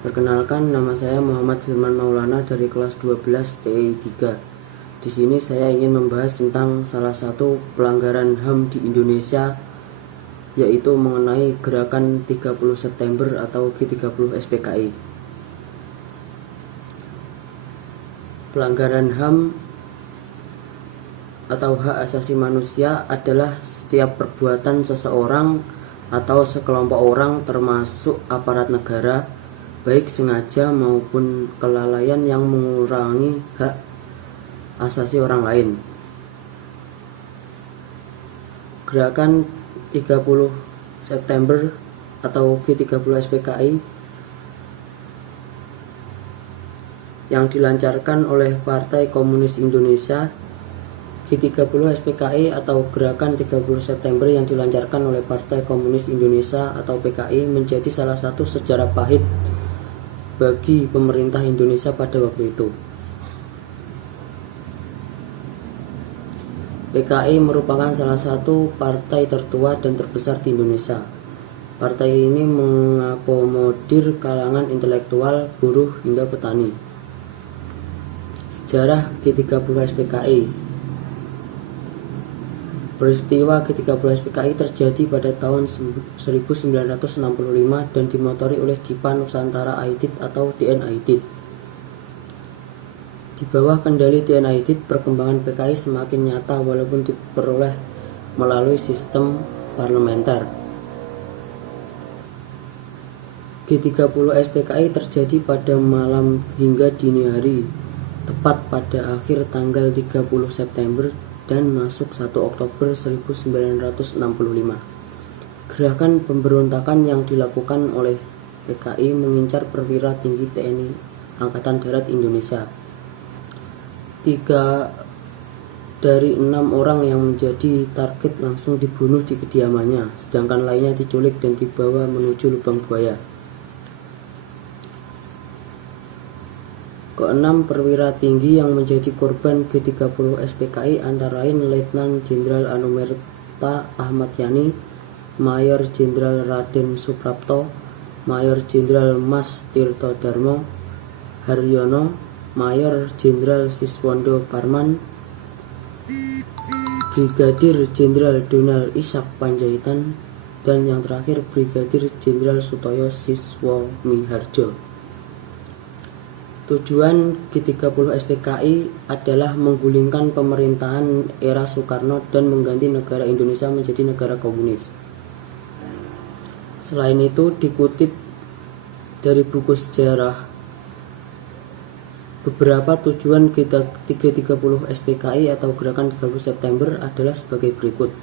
Perkenalkan, nama saya Muhammad Firman Maulana dari kelas 12 TI 3. Di sini saya ingin membahas tentang salah satu pelanggaran HAM di Indonesia, yaitu mengenai gerakan 30 September atau G30 SPKI. Pelanggaran HAM atau hak asasi manusia adalah setiap perbuatan seseorang atau sekelompok orang termasuk aparat negara, baik sengaja maupun kelalaian, yang mengurangi hak asasi orang lain. Gerakan 30 September atau G30 SPKI yang dilancarkan oleh Partai Komunis Indonesia. G30 SPKI atau Gerakan 30 September yang dilancarkan oleh Partai Komunis Indonesia atau PKI menjadi salah satu sejarah pahit bagi pemerintah Indonesia pada waktu itu. PKI merupakan salah satu partai tertua dan terbesar di Indonesia. Partai ini mengakomodir kalangan intelektual, buruh, hingga petani. Sejarah G30 SPKI. Peristiwa G30 SPKI terjadi pada tahun 1965 dan dimotori oleh Dipa Nusantara Aidit atau DN Aidit. Di bawah kendali DN Aidit, perkembangan PKI semakin nyata walaupun diperoleh melalui sistem parlementer. G30 SPKI terjadi pada malam hingga dini hari, tepat pada akhir tanggal 30 September dan masuk 1 Oktober 1965. Gerakan pemberontakan yang dilakukan oleh PKI mengincar perwira tinggi TNI Angkatan Darat Indonesia. 3 dari 6 orang yang menjadi target langsung dibunuh di kediamannya, sedangkan lainnya diculik dan dibawa menuju lubang buaya. Keenam perwira tinggi yang menjadi korban G30 SPKI antara lain Letnan Jenderal Anumerta Ahmad Yani, Mayor Jenderal Raden Suprapto, Mayor Jenderal Mas Tirto Darmo Haryono, Mayor Jenderal Siswondo Parman, Brigadir Jenderal Donald Ishak Panjaitan, dan yang terakhir Brigadir Jenderal Sutoyo Siswomiharjo. Tujuan G30 SPKI adalah menggulingkan pemerintahan era Soekarno dan mengganti negara Indonesia menjadi negara komunis. Selain itu, dikutip dari buku sejarah, beberapa tujuan G30 SPKI atau Gerakan 30 September adalah sebagai berikut.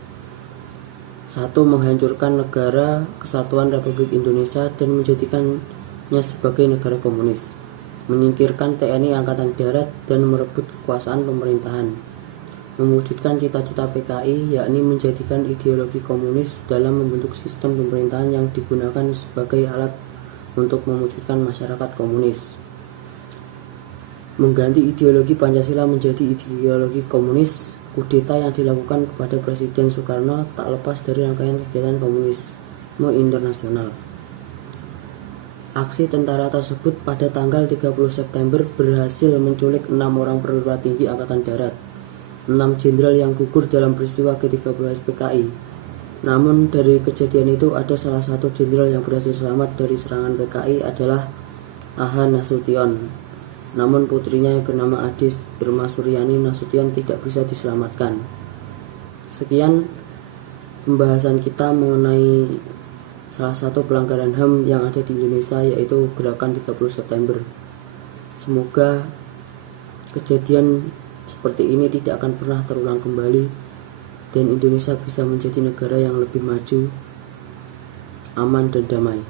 1. Menghancurkan negara kesatuan Republik Indonesia dan menjadikannya sebagai negara komunis. Menyingkirkan TNI Angkatan Darat dan merebut kekuasaan pemerintahan. Mewujudkan cita-cita PKI, yakni menjadikan ideologi komunis dalam membentuk sistem pemerintahan yang digunakan sebagai alat untuk mewujudkan masyarakat komunis. Mengganti ideologi Pancasila menjadi ideologi komunis. Kudeta yang dilakukan kepada Presiden Soekarno tak lepas dari rangkaian kegiatan komunisme internasional. Aksi tentara tersebut pada tanggal 30 September berhasil menculik 6 orang perwira tinggi Angkatan Darat, 6 jenderal yang gugur dalam peristiwa G30 SPKI. Namun dari kejadian itu ada salah satu jenderal yang berhasil selamat dari serangan PKI adalah Aha Nasution. Namun putrinya yang bernama Adis Irma Suryani Nasution tidak bisa diselamatkan. Sekian pembahasan kita mengenai salah satu pelanggaran HAM yang ada di Indonesia, yaitu Gerakan 30 September. Semoga kejadian seperti ini tidak akan pernah terulang kembali dan Indonesia bisa menjadi negara yang lebih maju, aman, dan damai.